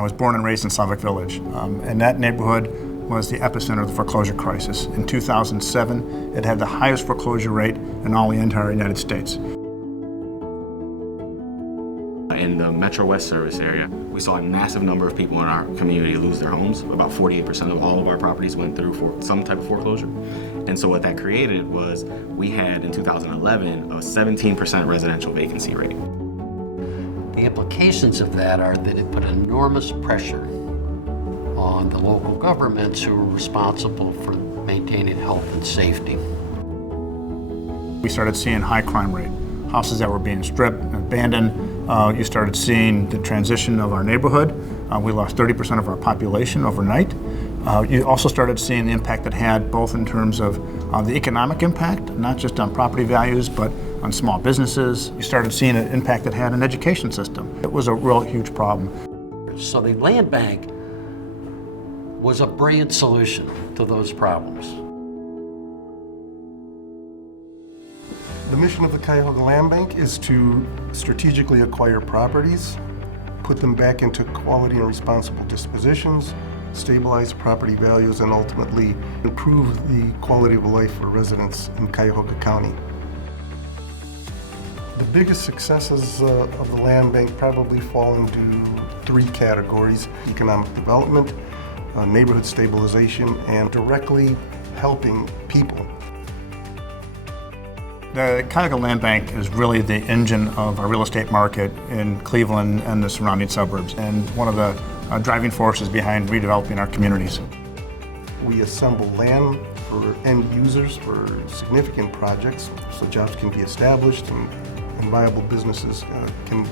I was born and raised in Slavic Village, and that neighborhood was the epicenter of the foreclosure crisis. In 2007, it had the highest foreclosure rate in all the entire United States. In the Metro West service area, we saw a massive number of people in our community lose their homes. About 48% of all of our properties went through some type of foreclosure. And so what that created was we had, in 2011, a 17% residential vacancy rate. The implications of that are that it put enormous pressure on the local governments who are responsible for maintaining health and safety. We started seeing high crime rate, houses that were being stripped, abandoned. You started seeing the transition of our neighborhood. We lost 30% of our population overnight. You also started seeing the impact it had both in terms of the economic impact, not just on property values, but on small businesses. You started seeing an impact it had on the education system. It was a real huge problem. So the land bank was a brilliant solution to those problems. The mission of the Cuyahoga Land Bank is to strategically acquire properties, put them back into quality and responsible dispositions, stabilize property values, and ultimately improve the quality of life for residents in Cuyahoga County. The biggest successes of the land bank probably fall into three categories: economic development, neighborhood stabilization, and directly helping people. The Cuyahoga Land Bank is really the engine of our real estate market in Cleveland and the surrounding suburbs, and one of the driving forces behind redeveloping our communities. We assemble land for end users for significant projects so jobs can be established and viable businesses can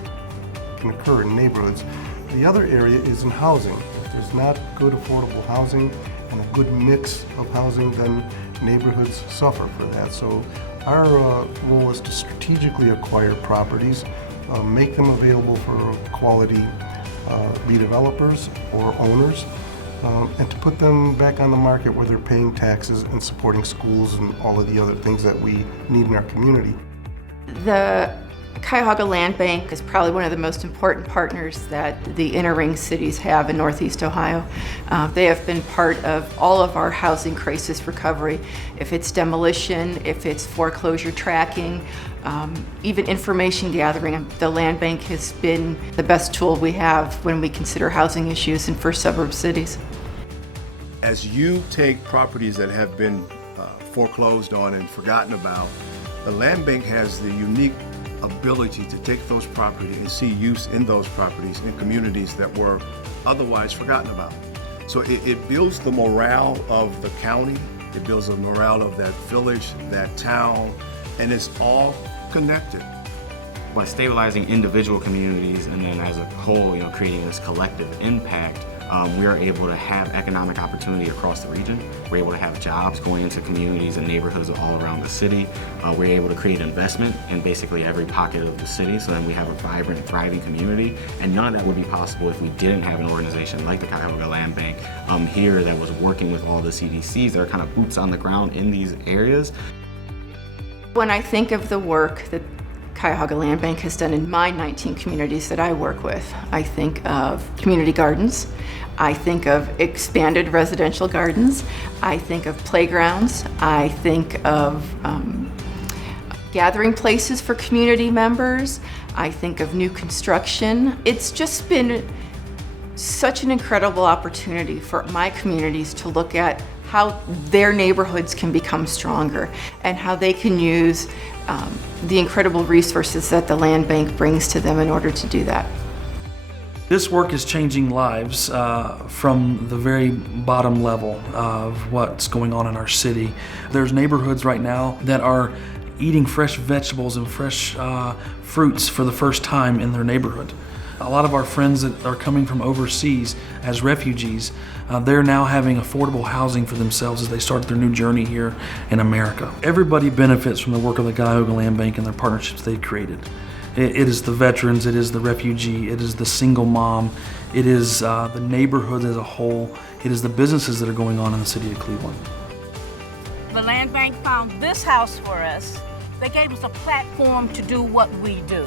occur in neighborhoods. The other area is in housing. If there's not good affordable housing and a good mix of housing, then neighborhoods suffer for that. So our role is to strategically acquire properties, make them available for quality redevelopers or owners, and to put them back on the market where they're paying taxes and supporting schools and all of the other things that we need in our community. The Cuyahoga Land Bank is probably one of the most important partners that the inner ring cities have in Northeast Ohio. They have been part of all of our housing crisis recovery. If it's demolition, if it's foreclosure tracking, even information gathering, the land bank has been the best tool we have when we consider housing issues in first suburb cities. As you take properties that have been foreclosed on and forgotten about, the land bank has the unique ability to take those properties and see use in those properties in communities that were otherwise forgotten about. So it builds the morale of the county, it builds the morale of that village, that town, and it's all connected. By stabilizing individual communities and then as a whole, creating this collective impact, we are able to have economic opportunity across the region. We're able to have jobs going into communities and neighborhoods all around the city. We're able to create investment in basically every pocket of the city, so then we have a vibrant, thriving community. And none of that would be possible if we didn't have an organization like the Cuyahoga Land Bank here that was working with all the CDCs that are kind of boots on the ground in these areas. When I think of the work that Cuyahoga Land Bank has done in my 19 communities that I work with, I think of community gardens, I think of expanded residential gardens, I think of playgrounds, I think of gathering places for community members, I think of new construction. It's just been such an incredible opportunity for my communities to look at how their neighborhoods can become stronger and how they can use the incredible resources that the land bank brings to them in order to do that. This work is changing lives from the very bottom level of what's going on in our city. There's neighborhoods right now that are eating fresh vegetables and fresh fruits for the first time in their neighborhood. A lot of our friends that are coming from overseas as refugees, they're now having affordable housing for themselves as they start their new journey here in America. Everybody benefits from the work of the Cuyahoga Land Bank and their partnerships they've created. It is the veterans, it is the refugee, it is the single mom, it is the neighborhood as a whole, it is the businesses that are going on in the city of Cleveland. The Land Bank found this house for us. They gave us a platform to do what we do.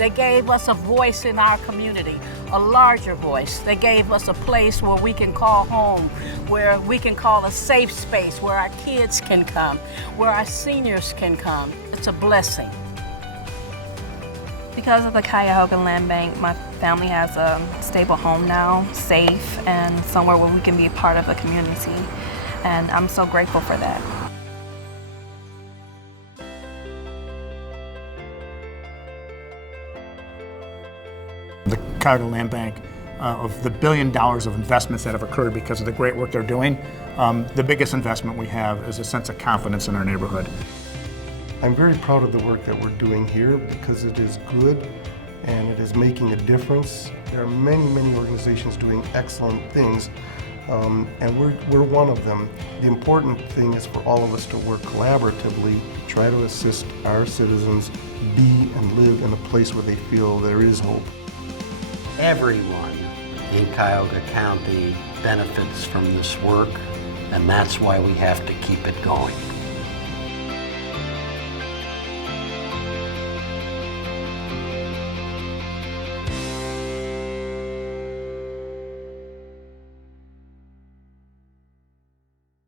They gave us a voice in our community, a larger voice. They gave us a place where we can call home, where we can call a safe space, where our kids can come, where our seniors can come. It's a blessing. Because of the Cuyahoga Land Bank, my family has a stable home now, safe, and somewhere where we can be a part of the community. And I'm so grateful for that. The Cuyahoga Land Bank, of the $1 billion of investments that have occurred because of the great work they're doing, the biggest investment we have is a sense of confidence in our neighborhood. I'm very proud of the work that we're doing here because it is good and it is making a difference. There are many, many organizations doing excellent things, and we're one of them. The important thing is for all of us to work collaboratively, try to assist our citizens be and live in a place where they feel there is hope. Everyone in Cuyahoga County benefits from this work, and that's why we have to keep it going.